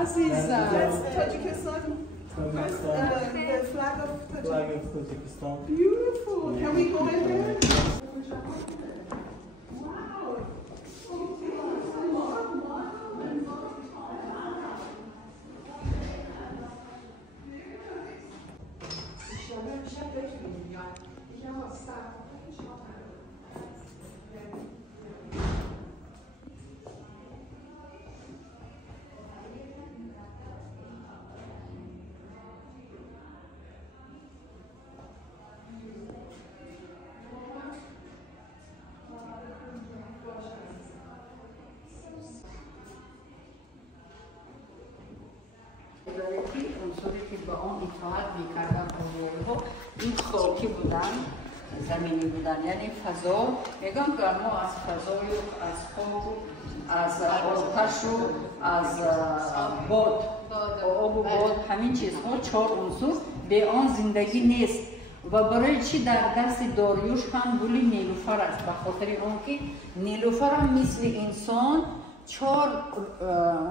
عزیزم. Tajikistan. The flag of Tajikistan. Beautiful. Can we go in there? عنصری که با آن اطاعت میکردن ها این خاکی بودن، زمینی بودن، یعنی فضا. میگم که ما از فضای از خاک از آتش و از باد آب و باد همین چیزها 4 عنصر به آن زندگی نیست. و برای چی در دست داریوش هم گل نیلوفر است؟ به خاطر آنکه نیلوفر هم مثل انسان 4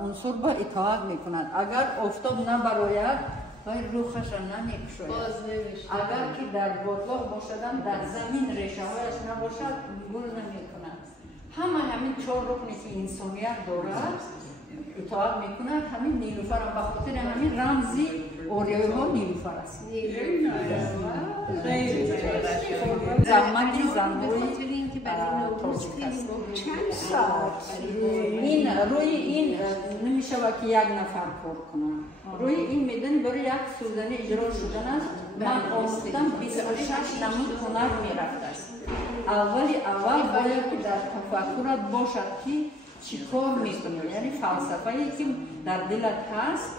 عنصر با اطاعت میکند. اگر آفتاب نبراید باید روخش را نمیکشاید. اگر که در باطلاق باشدن در زمین ریشه هایش نباشد گل نمیکند. همین 4 رکنی که انسانیت دارد اطاعت میکند. همین نیلوفر هم به خاطر همین رمزی اوریای ها نیلوفر است. زحمتی زنهای تاجیک است. چند ساعت؟ روی این نمیشه که یک نفر کار کنه. روی این میدن برای یک سوزنی اجرا شدن است. من آموختم 26 نمود هنر میرفت است. اول باید که در تفکرت باشد که چی کار میکنی، یعنی فلسفه‌ای که در دلت هست.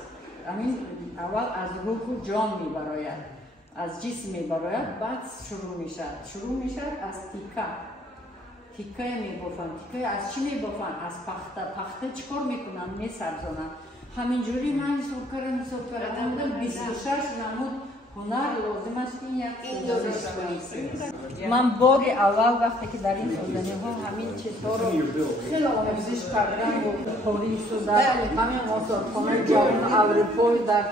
همین اول از روح و جان میبراید، از جسم میبراید، بعد شروع میشد از تیکه میبافن. تیکه از چی میبافن؟ از پخته چیکار میکنن؟ میسبزانن. همینجوری من حساب کردم 26 نمود هنر لازم است که یک درست کنید. من بار اول وقتی که در این سوزنی ها همین چیزها رو خیلی آموزش کردم و پاریس و در همین مسابقه‌های جهان اروپایی در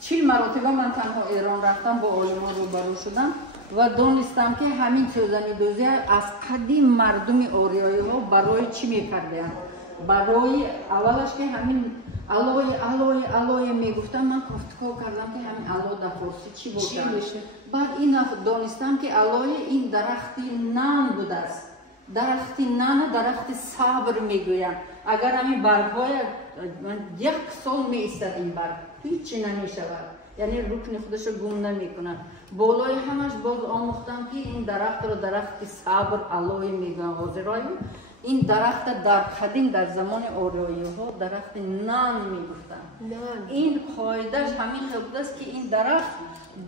40 مرتبه من تنها ایران رفتم، با عالمان روبرو شدم و دانستم که همین سوزنی دوزی از قدیم مردم آریایی ها برای چی میکردن. برای اولش که همین علای میگفتم، من گفتگو کردم که همین علای در فارسی چی باشه. بعد این دانستم که علای این درختی نان بوده است. درختی نان درخت صبر میگویند. اگر همین برگ‌های من 1 سال میایستد این برگ هیچی نمیشود، یعنی رکن خودش رو گم نمیکنه. بالای همش باز آموختم که این درخت رو درخت صبر علای میگن حاضرای. این درخت در قدیم در زمان آریایی ها درخت نان میگفتن. این قاعدش همین خود است که این درخت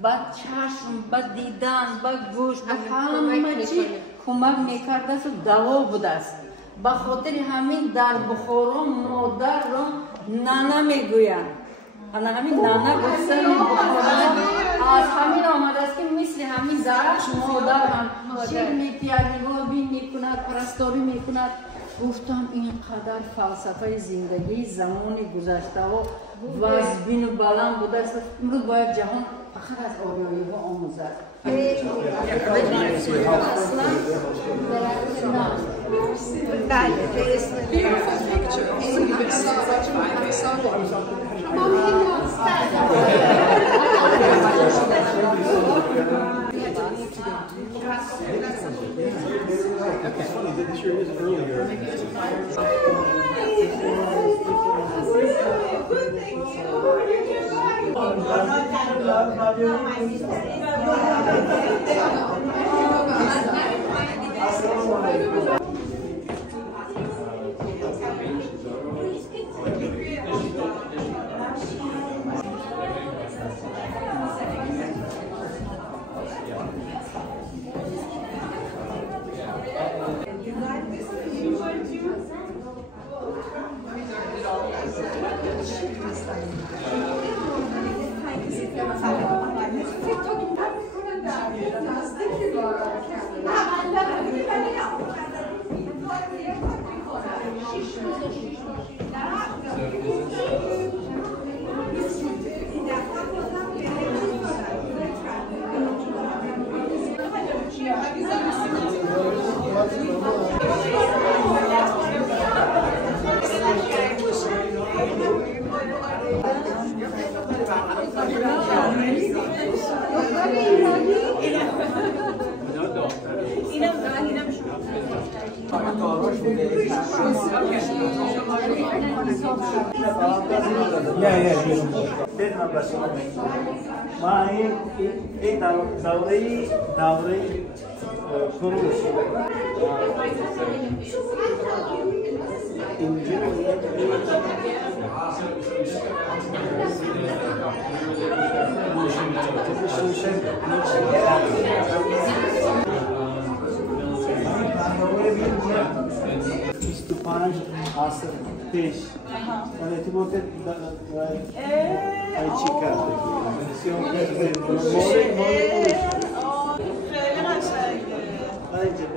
با چشم، با دیدن، با گوش، با همه چی کمک میکرده است و دوا بوده است. به خاطر همین در بخارا مادر را نانا میگویند. همین نانا گفتن از همین آمده است که مثل همین درخت مادر هم شیر میتید، نگاه بین میکند، پرستاری میکند. گفتم اینقدر فلسفه زندگی زمان گذشته و وزبین و بلند بوده است. امروز باید جهان فقط از آریایی ها آموزد. It's funny that this year is earlier.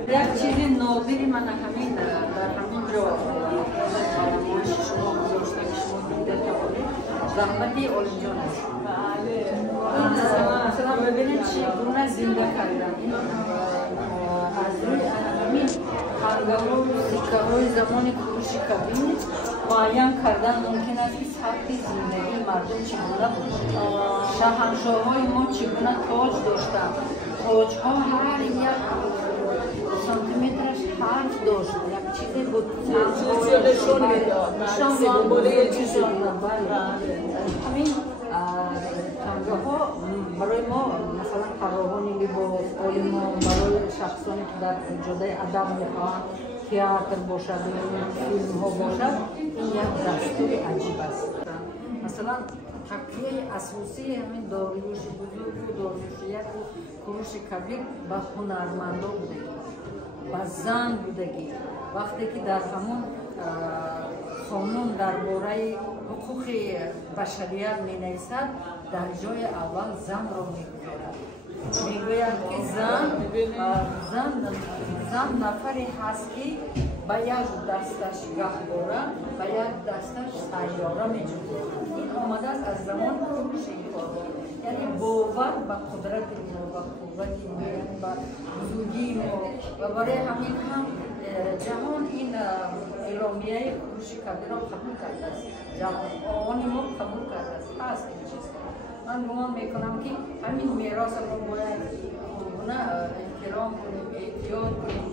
یک چیزی نادری من همین در همین جا فراموش شما گذاشتن که شما دیده توانید زحمتی آلنجان است. مثلا ببینید چگونه زنده کردن از روی همین خانگاه و سکه های زمان کوروش کبیر معین کردن ممکن است که سبک زندگی مردم چگونه بود. شاهنشاه های ما چگونه تاج داشتند. تاج ها هر یک سانتیمترش حرف داشت، یک چیزی بود نشان میداد، سمبوله چیزی بود. همین تنگه ها برای ما مثلا فراوانی لباس، آلمان برای شخصانی که در جاده ادب میخواهند تئاتر باشد، فیلم ها باشد، این یک دستور عجیب است. مثلا تکیه اساسی همین داریوش بزرگ و داریوش یک و کوروش کبیر به هنرمندا بودگی، به زن بودگی. وقتی که در همون قانون درباره حقوق بشریت می نویسد در جای اول زن را میگذارد. میگوید که زن نفری هست که به یک دستش گهواره به یک دستش سیاره میجوید. این آمده است از زمان کوروش این کار، یعنی باور به قدرت ما، به قوت ما، یعنی به بزرگی ما. و برای همین هم جهان این اعلامیه کوروش کبیر را قبول کرده است. جهان ما قبول کرده است. هست این چیز. من گمان میکنم که همین میراث ما باید احترام کنیم، احتیاط کنیم.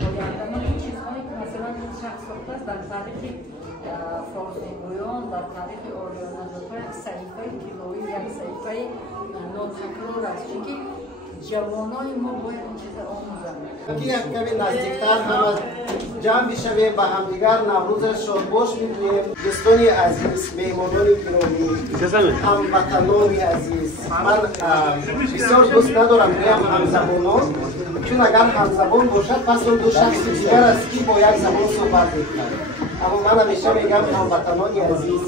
باید این چیزهایی که مثلا این شخص ساخته است در تاریخ فارسی گویان، در تاریخ آریان نژادها یک صحیفه کیلویی، یک صحیفه ناتکرار است. چون جوانای ما باید این چیز آموزند. یک کمی نزدیکتر همه جمع بشویم و همدیگر نوروز شادباش میگوییم. دوستان عزیز، میهمانان گرامی، هموطنان عزیز، من بسیار دوست ندارم بگویم همزبانان، چون اگر همزبان باشد پس اون دو شخص دیگر است که با یک زبان صحبت میکنند. اما من همیشه میگم هموطنان عزیز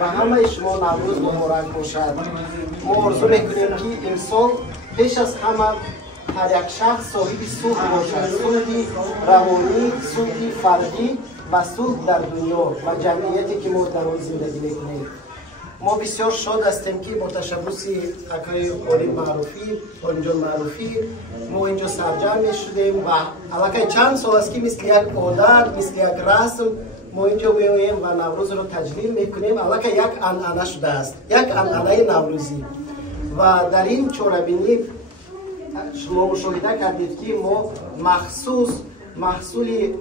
و همه شما نوروز مبارک باشد. ما آرزو میکنیم که امسال پیش از همه هر یک شخص صاحب صلح باشد، صلح روانی، صلح فردی و صلح در دنیا و جمعیتی که ما در آن زندگی میکنیم. ما بسیار شاد هستیم که با تشبس اکای عالم معروفی، عالم معروفی ما اینجا سرجم می شدیم و علاقه چند سال است که مثل یک عادت، مثل یک رسم ما اینجا میاییم و نوروز رو تجلیل میکنیم. علاقه یک عنعنه شده است، یک عنعنه نوروزی. و در این چهاربینی شما مشاهده کردید که ما محصول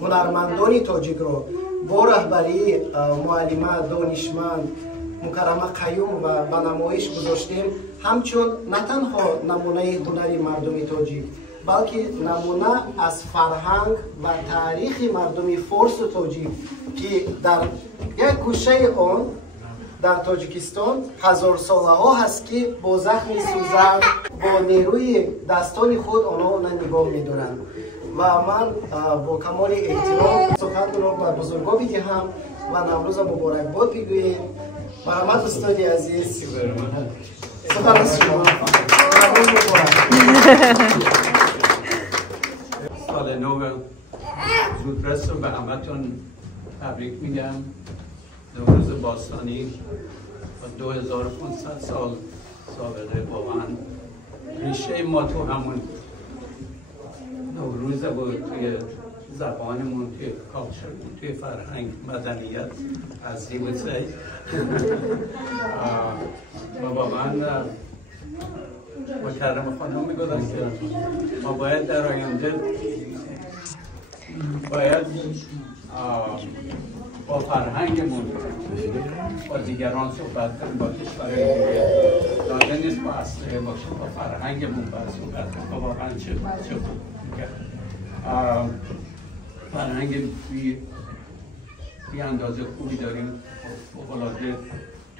هنرمندان تاجیک را با رهبری معلمه دانشمند مکرمه قیوم و به نمایش گذاشتیم. همچون نه تنها نمونه هنر مردم تاجیک بلکه نمونه از فرهنگ و تاریخ مردم فارس و تاجیک که در یک گوشه آن در تاجیکستان هزار ساله ها هست که با زخم سوزن با نیروی دستان خود آنها نگاه می‌دارند. و من با کمال احترام سخن را به بزرگا بدهم و نوروز مبارکباد بگویم. محمد استاد عزیز سخن از شما. نوروز مبارک. سال نو زودرس رو به همتون تبریک میگم. نوروز باستانی و 2500 سال سابقه واقعا ریشه ما تو همون نوروز بود، توی زبانمون، توی کالچرمون، توی فرهنگ، مدنیت از دیوزه و واقعا مکرم خانم میگودن که ما باید در آینده باید با فرهنگمون با دیگران صحبت کنیم، با کشورهای دیگه لازم نیست با اسلحه باشه، با فرهنگمون باید صحبت کنیم. با واقعا چه خوب فرهنگ بی اندازه خوبی داریم، فوق‌العاده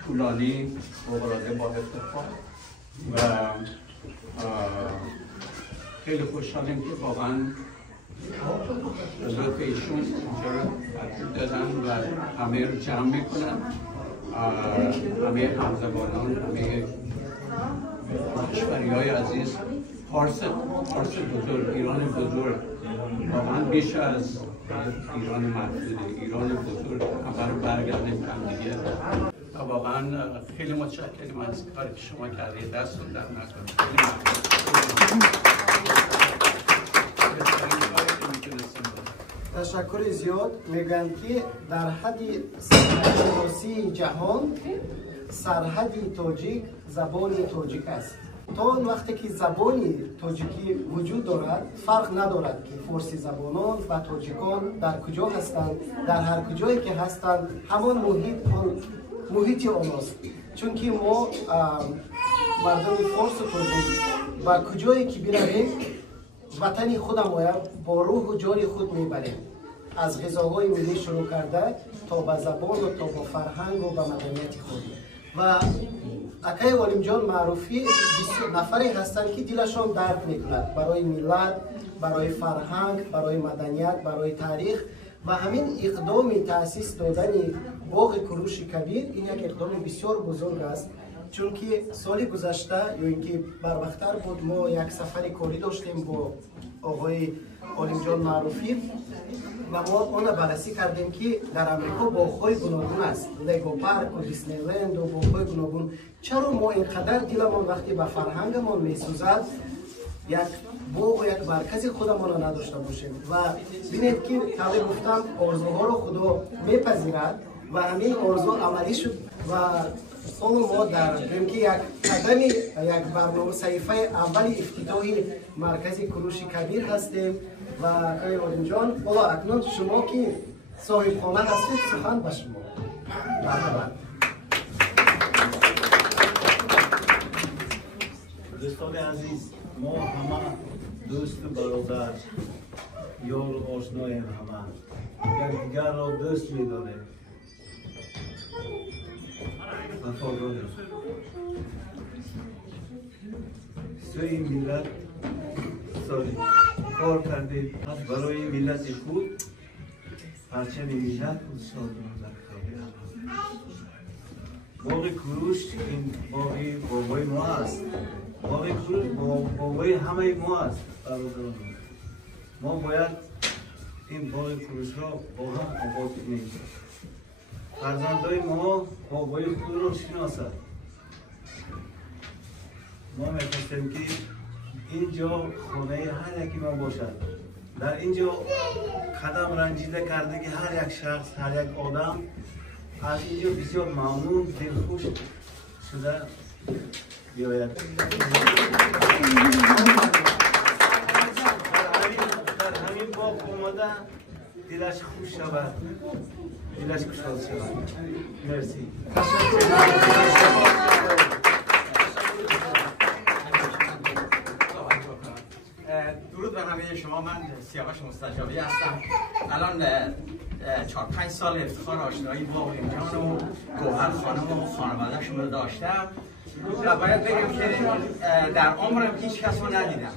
طولانی، فوق‌العاده با افتخار و خیلی خوشحالیم که واقعا لطف ایشون اینجا رو ترتیب دادن و همه رو جمع میکنن، همه همزبانان، همه کشوری‌های عزیز، پارس بزرگ، ایران بزرگ، واقعا بیش از ایران محدوده، ایران بزرگ همه رو برگردیم هم دیگه و واقعا خیلی متشکرم از کاری که شما کردید، دستتون در نکنه. تشکر زیاد. میگن که در حد سرحدی جهان سرحدی تاجیک زبان تاجیک است. تا اون وقتی که زبانی تاجیکی وجود دارد، فرق ندارد که فارسی زبانان و تاجیکان در کجا هستند، در هر کجایی که هستند همان محیط آنست. چون که ما مردم فارس و تاجیک و کجایی که برویم وطن خودم با روح و جان خود میبریم، از غذاهای ملی شروع کرده تا به زبان و تا با فرهنگ و به مدنیت خود. و اکای ولیم جان معروفی نفری هستند که دلشان درد میکند برای ملت، برای فرهنگ، برای مدنیت، برای تاریخ و همین اقدام تأسیس دادن باغ کوروش کبیر این یک اقدام بسیار بزرگ است. چون که سال گذشته یا اینکه بروقتر بود ما یک سفر کاری داشتیم با آقای ولیم جان معروفی و ما آن بررسی کردیم که در امریکا باغ‌های گوناگون است، لگو پارک و دیسنی لند و باغ‌های گوناگون. چرا ما اینقدر دلمان وقتی به فرهنگمان میسوزد یک باغ و یک مرکز خودمان را نداشته باشیم؟ و ببینید که طبعا گفتم آرزوها را خدا میپذیرد و همین آرزو عملی شد و ما در که یک قدم یک برنامه صحیفه اول افتتاحی مرکز کوروش کبیر هستیم و آقای ولیم جان والا اکنون شما که صاحب خانه هستید سخن به شما. دوستان عزیز، ما همه دوست و برادر، یار و آشناییم، همه یکدیگر را دوست می‌داریم. سوی ملت سالی کار کردید برای ملت خود، پرچم ملت خود شادمان باغ کوروش این باغ ما است. باغ کوروش باغ همه ما است. ما باید این باغ کوروش را با هم آباد کنیم. فرزندای ما بابای خود را شناسد. ما می‌خواستیم که اینجا خانه هر یکی ما باشد. در اینجا قدم رنجیده کرده که هر یک شخص، هر یک آدم از اینجا بسیار ممنون، دلخوش شده بیاید. در همین باغ آمده دلش خوش شود، دلش خوشحال شود. مرسی. درود به همه شما. من سیاوش مستجابی هستم. الان 4-5 سال افتخار آشنایی با ولیم جان و گوهر خانم و خانواده‌شون رو داشتم و باید بگم که در عمرم هیچ کس رو ندیدم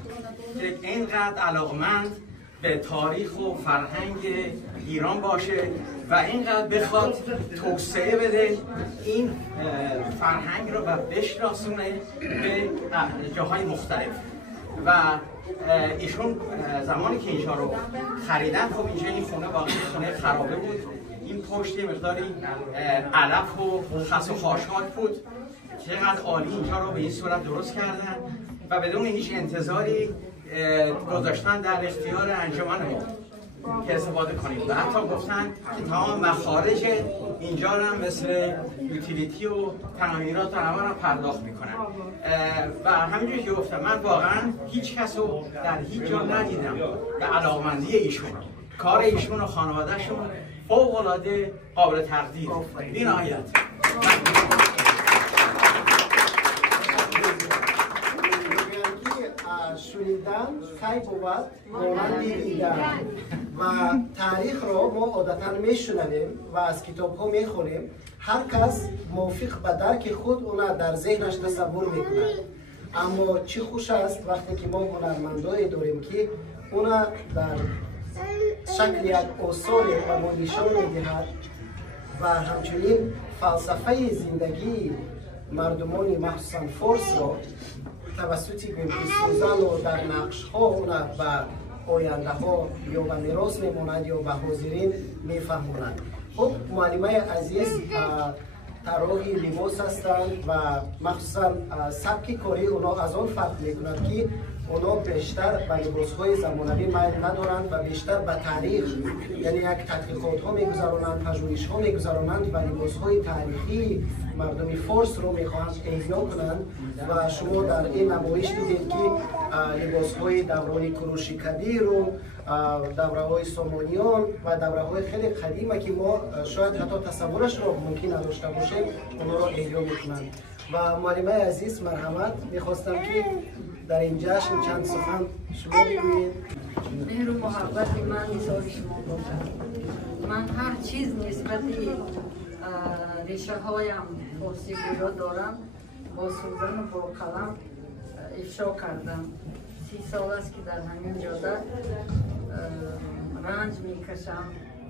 که اینقدر علاقمند به تاریخ و فرهنگ ایران باشه و اینقدر بخواد توسعه بده این فرهنگ رو و بشناسونه به جاهای مختلف. و ایشون زمانی که اینجا رو خریدن، خب اینجا این خونه واقعا خونه خرابه بود، این پشت مقداری علف و خس و خاشاک بود. چقدر عالی اینجا رو به این صورت درست کردن و بدون هیچ انتظاری گذاشتن در اختیار انجمن ما که استفاده کنیم و حتی گفتن که تمام مخارج اینجا هم مثل یوتیلیتی و تعمیرات و همه رو پرداخت میکنن و همینجوری که گفتم من واقعا هیچ کس رو در هیچ جا ندیدم به علاقمندی ایشون، کار ایشون و خانوادهشون فوق العاده قابل تقدیر. بی نهایت. شنیدن کی بود مانند دیدن و تاریخ را ما عادتا میشنویم و از کتاب ها میخونیم. هر کس موافق به درک خود اونا در ذهنش تصور میکنه. اما چی خوش است وقتی که ما هنرمندایی داریم که اونا در شکل یک آثار و ما نشان میدهد و همچنین فلسفه زندگی مردمان مخصوصا فارس را توسط سوزن و در نقش ها اونا به آینده ها یا به میراث میماند یا به حاضرین میفهمونند. خب معلمه عزیز طراحی لباس هستند و مخصوصا سبک کاری اونا از آن فرق میکنند که اونا بیشتر به لباس های زمانوی میل ندارند و بیشتر به تاریخ، یعنی یک تحقیقات ها میگذارند، پژوهش ها میگذارند و لباس های تاریخی مردم فارس رو میخواهند احیا کنند و شما در این نمایش دیدید که لباس های دوران کوروش کبیر و دوره های سامانیان و دوره های خیلی قدیمه که ما شاید حتی تصورش رو ممکن نداشته باشیم اونا رو احیا میکنند. و معلمه عزیز مرحمت میخواستم که در این جشن چند سخن شما بگویید. مهر و محبت من نثار شما باشد. من هر چیز نسبت ریشه هایم فارسی گویا دارم، با سوزن و با قلم افشا کردم. 30 سال است که در همین جاده رنج میکشم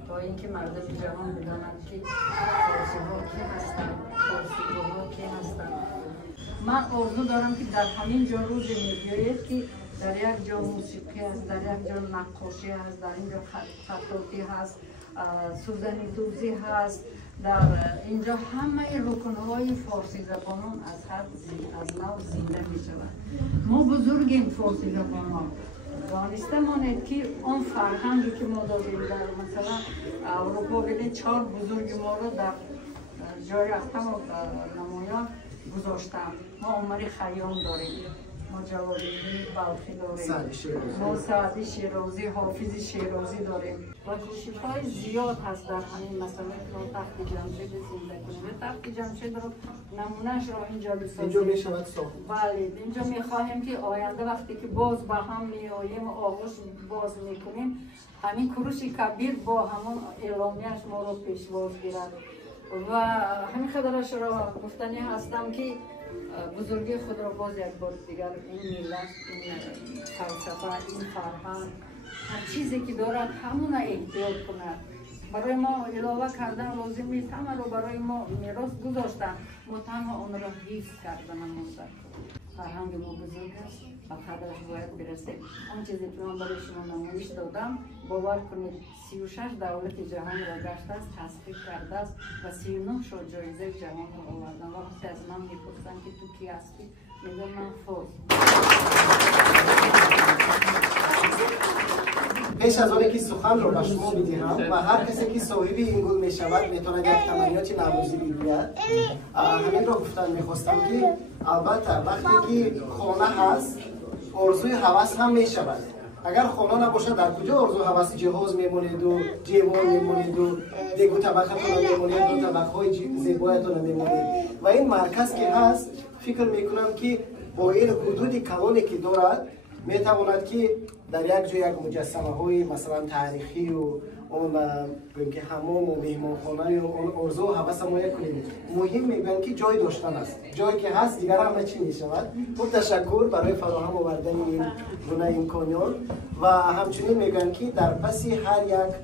تا اینکه مردم جهان بدانند که فارسی ها کی هستند، فارسی ها کی هستند. من آرزو دارم که در همین جا روزی میگوید که در یک جا موسیقی هست، در یک جا نقاشی هست، در اینجا خطاطی هست، سوزنی دوزی هست، در اینجا همه رکنهای فارسی زبانان از نو زنده می شود. ما بزرگیم فارسی زبانان. دانسته مانید که اون فرهنگی که ما داریم در مثلا اروپا ببینید 4 بزرگ ما رو در جای اختم و نمایان گذاشتم. ما عمر خیام داریم، ما جوادی بلخی داریم، ما سعدی شیرازی، حافظ شیرازی داریم و کوشش‌های زیاد هست در همین مسئله تا تخت جمشید زنده کنیم. تخت جمشید رو نمونهش رو اینجا بسازیم. اینجا میشود ساخت. بله، اینجا میخواهیم که آینده وقتی که باز با هم میاییم و آغوش باز میکنیم همین کوروش کبیر با همون اعلامیه‌اش ما رو پیشواز گیرد و همین خدرش را گفتنی هستم که بزرگی خود را باز یک بار دیگر این ملت، این فلسفه، این فرهنگ، هر چیزی که دارد همون را احتیاط کند. برای ما علاوه کردن لازم نیست، همه رو برای ما میراث گذاشتن، ما تنها اون را حفظ کردن مونده. فرهنگ ما بزرگ است و قدرش باید برسیم. آن چیزی که من برای شما نمایش دادم، باور کنید 36 دولت جهان را گشته است، تحقیق کرده است و 39 شو جایزه جهان را آوردن. وقتی از من میپرسن که تو کی هستی، میگم من فارس. پیش از آنکه سخن رو به شما میدهم و هر کسی که صاحب این گل میشود میتونه یک تمنیات نوروزی بگوید. همین رو گفتن میخواستم که البته وقتی که خانه هست آرزوی هوس هم میشود. اگر خانه نباشه در کجا آرزو هوس جهاز میمونید و جیوان میمونید و دیگو طبقتون میمونید و طبقهای زیبایتون میمونید و این مرکز که هست فکر میکنم که با این حدود کلانی که دارد میتواند که در یک جای یک مجسمه های مثلا تاریخی و اون که حمام و مهمانخانه و اون آرزو و هوس ما کنیم. مهم میگن که جای داشتن است، جایی که هست دیگر همه چی میشود. و تشکر برای فراهم آوردن این گونه امکانات و همچنین میگن که در پسی هر یک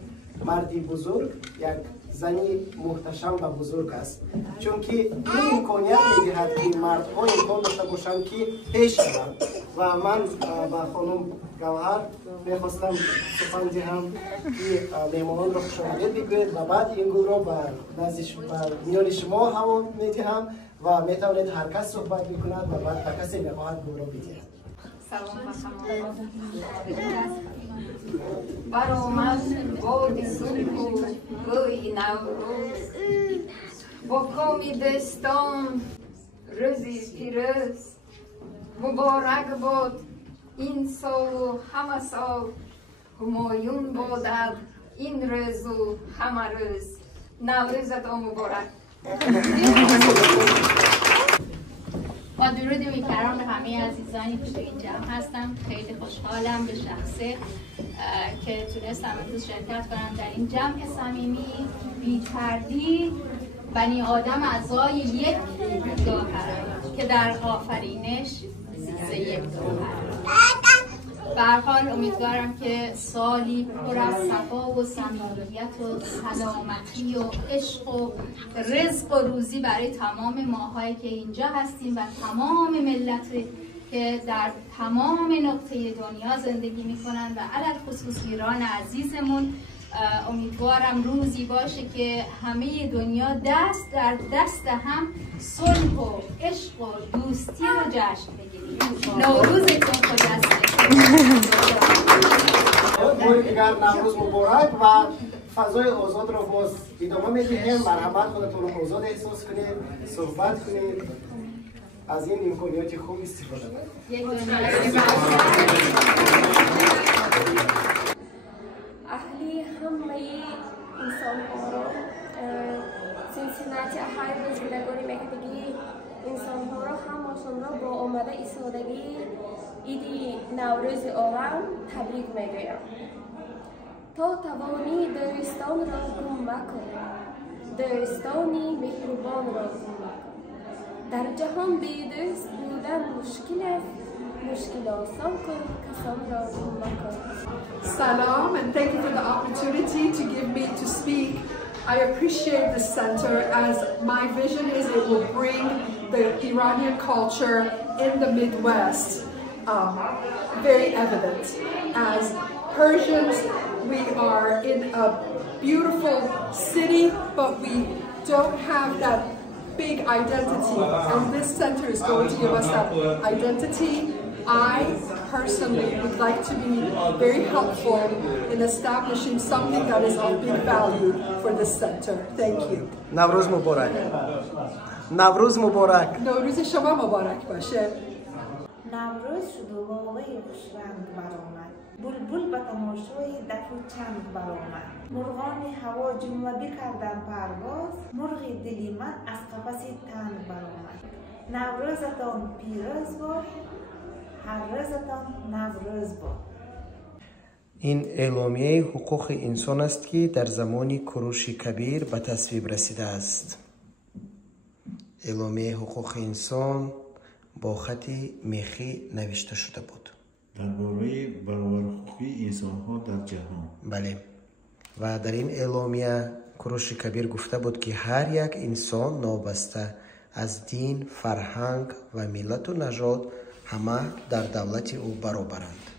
مردی بزرگ یک زنی محتشم و بزرگ است، چون که این امکانیت میدهد که مردها امکان داشته باشند که پیش شوند و من با خانم گوهر میخواستم سخن دهم که مهمانان را خوش آمدید بگوید و بعد این گل را به میان شما هوا میدهم و میتوانید هر کس صحبت میکند و بعد هر کسی میخواهد گل را بگوید. برآمد باد صبح و گوی نوروز با کامی بستان روزی پیروز مبارک باد این سال و همه سال همایون بادد این روز و همه روز نوروزتان مبارک. با درود و احترام به همه عزیزانی که این جمع هستم، خیلی خوشحالم به شخصه که تونستم امروز شرکت کنم در این جمع صمیمی. بی تردید بنی آدم اعضای یک گوهرند که در آفرینش زیز یک گوهرند. به هر حال امیدوارم که سالی پر از صفا و صمیمیت و سلامتی و عشق و رزق و روزی برای تمام ماهایی که اینجا هستیم و تمام ملت که در تمام نقطه دنیا زندگی میکنن و علل خصوص ایران عزیزمون. امیدوارم روزی باشه که همه دنیا دست در دست هم صلح و عشق و دوستی رو جشن بگیریم. نوروزتون خجسته. بار دیگر نوروز مبارک و فضای آزاد رو باز ادامه میدیم. مرحمت خودتون رو آزاد احساس کنید، صحبت کنید، از این امکانیات خوب استفاده کنید. اهلی همه انسان ها رو سلسلات احای زندگانی مکتگی انسان ها رو همشون رو با آمده ایستادگی ایدی نوروز آرام تبریک میگویم. تا توانی دوستان را گم مکن، دوستانی مهربان را گم مکن. در جهان بی دوست بودن مشکل است، مشکل آسان کن کسان را گم مکن. Salam, and thank you for the opportunity to give me to speak. I appreciate this center as my vision is it will bring the Iranian culture in the Midwest very evident. As Persians, we are in a beautiful city, but we don't have that big identity, and this center is going to give us that identity. I personally would like to be very helpful in establishing something that is of big value for this center. Thank you. Navruz Mubarak. Navruz Mubarak. نوروز شما مبارک باشه. نوروز شد و موقع خوشرنگ برآمد. بلبل به تماشای دف و چنگ برآمد. مرغان هوا جمله بکردن پرواز، مرغ دلی من از قفس تنگ برآمد. نوروزتان پیروز باد، هر روزتان نوروز باد. این اعلامیه حقوق انسان است که در زمان کوروش کبیر به تصویب رسیده است. اعلامیه حقوق انسان با خط میخی نوشته شده بود درباره برابر حقوق انسان‌ها در جهان. بله، و در این اعلامیه کوروش کبیر گفته بود که هر یک انسان نابسته از دین، فرهنگ و ملت و نژاد همه در دولت او برابرند.